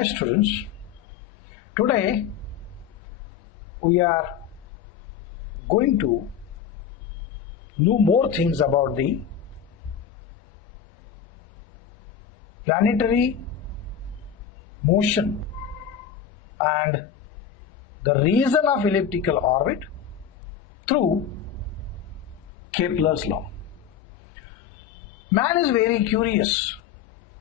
Hi students, today we are going to know more things about the planetary motion and the reason of elliptical orbit through Kepler's law. Man is very curious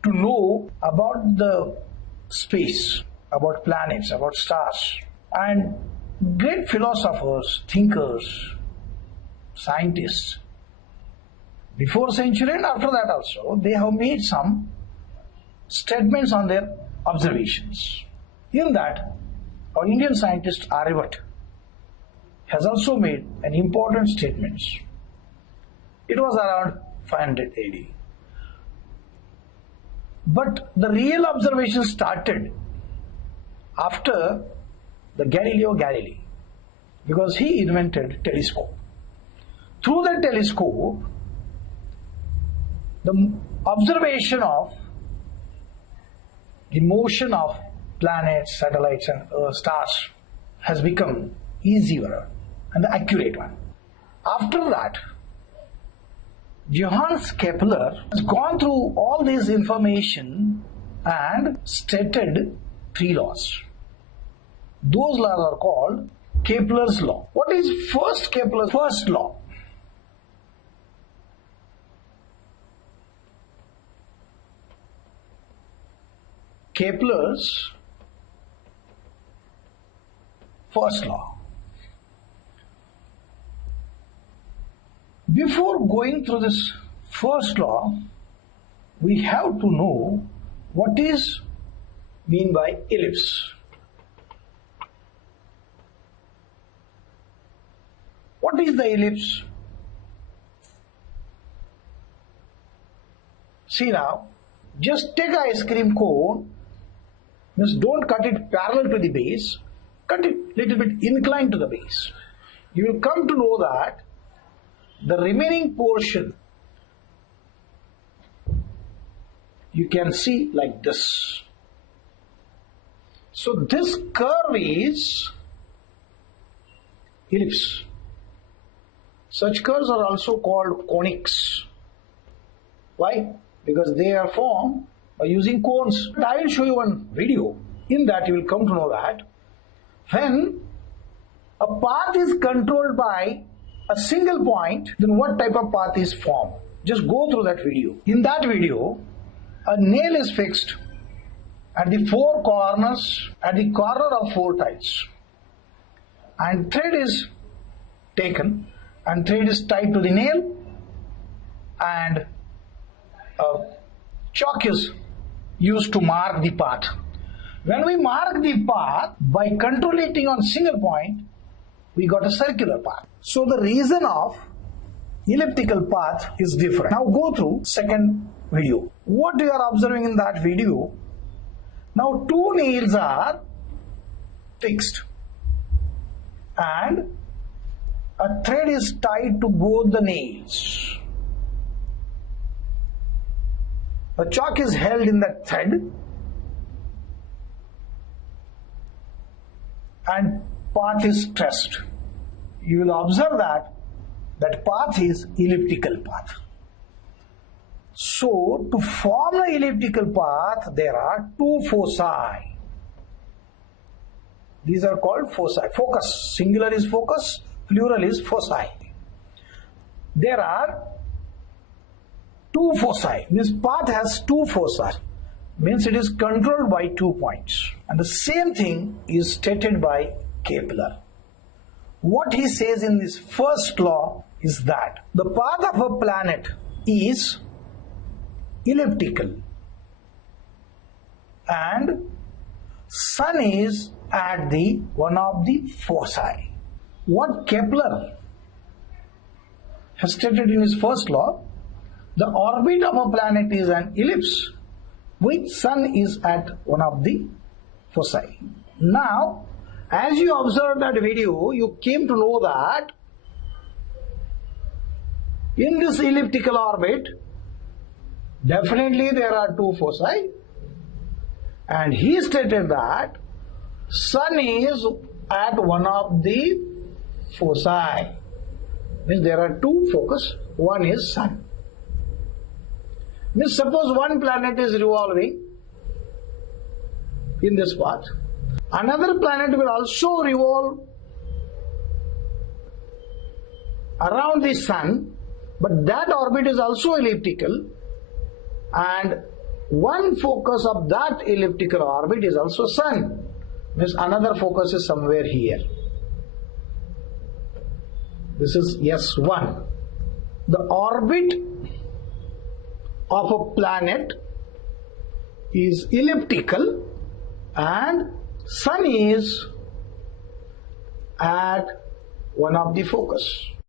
to know about the space, about planets, about stars, and great philosophers, thinkers, scientists before century and after that also, they have made some statements on their observations. In that, our Indian scientist Aryabhat has also made an important statement. It was around 500 AD. But the real observation started after the Galileo Galilei, because he invented telescope. Through that telescope, the observation of the motion of planets, satellites and stars has become easier and the accurate one. After that, Johannes Kepler has gone through all this information and stated three laws. Those laws are called Kepler's law. What is Kepler's first law? Kepler's first law. Before going through this first law, we have to know what is mean by ellipse. What is the ellipse? See now, just take an ice cream cone, means don't cut it parallel to the base, cut it little bit inclined to the base. You will come to know that the remaining portion you can see like this. So this curve is ellipse. Such curves are also called conics. Why? Because they are formed by using cones. I will show you one video. In that you will come to know that when a path is controlled by a single point, then what type of path is formed? Just go through that video. In that video, a nail is fixed at the four corners, at the corner of four tiles. And thread is taken and thread is tied to the nail and chalk is used to mark the path. When we mark the path by controlling on single point, we got a circular path. So the reason of elliptical path is different. Now go through second video. What you are observing in that video, now two nails are fixed and a thread is tied to both the nails. The chalk is held in that thread and path is traced. You will observe that path is elliptical path. So to form the elliptical path, there are two foci. These are called foci. Focus. Singular is focus, plural is foci. There are two foci. This path has two foci. Means it is controlled by 2 points. And the same thing is stated by Kepler. What he says in this first law is that the path of a planet is elliptical and sun is at the one of the foci. What Kepler has stated in his first law, the orbit of a planet is an ellipse which sun is at one of the foci. Now, as you observed that video, you came to know that in this elliptical orbit, definitely there are two foci And he stated that Sun is at one of the foci. Means there are two focus, one is Sun. Means suppose one planet is revolving in this path, another planet will also revolve around the Sun, but that orbit is also elliptical, and one focus of that elliptical orbit is also Sun. Means another focus is somewhere here. This is S1. The orbit of a planet is elliptical and Sun is at one of the focus.